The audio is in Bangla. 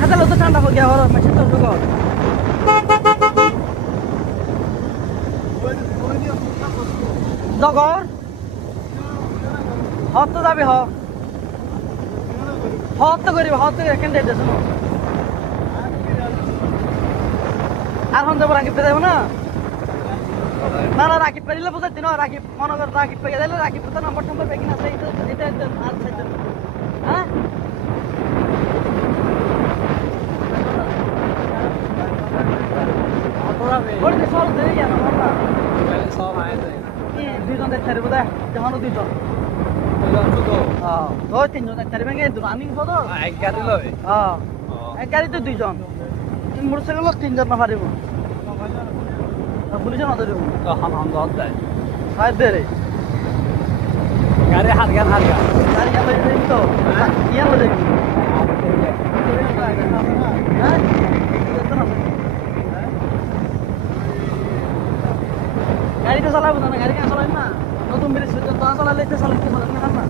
Makanya lo tuh canda pakai horor macam tu juga. Jogor? Hot tu tapi hot. Hot tu kiri, hot tu kan deh semua. Alham tu orang kita mana? Nara rakit pergi lah pusat tino rakit mana kau rakit pergi dah lah rakit pusat nomor pergi nasi itu saja. Hah? What is all there? Yeah, no. Saw my thing. These on the cherry, John of the John. Oh, তিন জন চারি ভাঙে রানিং ফটো এক গাড়ি লয় এক গাড়িতে দুইজন মোটরসাইকেল তিনজন না পারিব পুলিশে না ধরিব তখন হাম দল যায় সাইড দেরে গাড়ি হাত গান গাড়ি যাবে তো ইয়া বলে হ্যাঁ গাড়িটা চালাবো না গাড়ি কেন চালাই না নতুন ব্রিজ তো চালালে চালাতে পারবে না